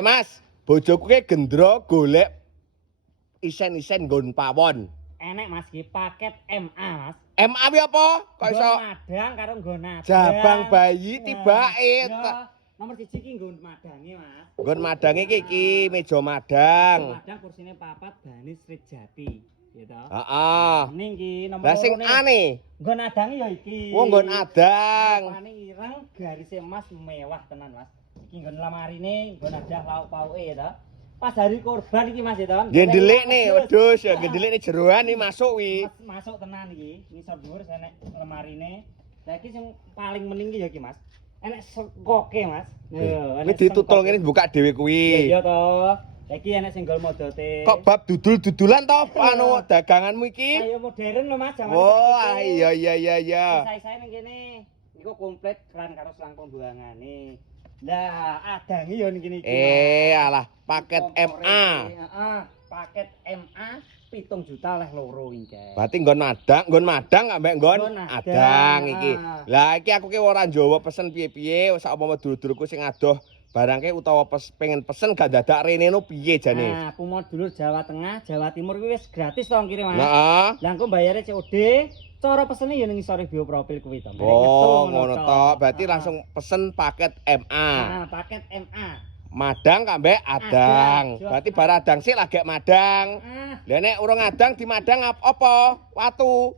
Mas, bojoku ki gendro golek isen-isen nggon pawon. Enek Mas iki paket MA Mas. MA wi apa? Kok iso madang karo nggon nadang. jabang bayi tibake. Nomor 1 iki nggon madange Mas. Nggon madange iki meja madang. Madang kursine papat bane Srit Jati. Gitu. Heeh. Ning iki nomor Lah sing ane nggon adange ya iki. Oh, nggon adang. Pane ireng, garise emas mewah tenan Mas. Iki nggon lamarine, nggon adah lauk pauke ya to. Pas hari korban iki Mas ya to. Nggih ndelik nih, wedhus ya ndelik nih jeroan iki masuk wi. Masuk tenan iki. Ngisor dhuwur enek lemarine. Lah iki sing paling mending iki ya iki Mas. Enek sekoke Mas. Yo, enek ditutul kene buka dhewe kuwi. Iya to. Lah iki enek sing gol modote. Kok bab dudul-dudulan to anu daganganmu iki? Ayo modern lho Mas, jaman Oh, iya. Saya ning kene niku komplit keran karo selang pembuangane. Lah, adange yo ning kene iki. Alah, paket MA. Heeh, paket MA 7 juta oleh loro iki. Berarti nggon madang ambek nggon adang iki. Lah iki aku ki ora njowo pesen piye-piye, sak apa dulur-dulurku sing adoh barangke utawa pengen pesen gak dadak rene no piye jane. Nah, pumo dulur Jawa Tengah, Jawa Timur kuwi wis gratis to kirim Mas. Heeh. Lah engko bayare COD, cara pesene ya ning ngisore bio profil kuwi to. Oh, ngono to. Berarti langsung pesen paket MA. Nah, paket MA. Madang kambek adang. Berarti bar adang sik lagi madang. Lah nek urung adang di madang apa? Watu.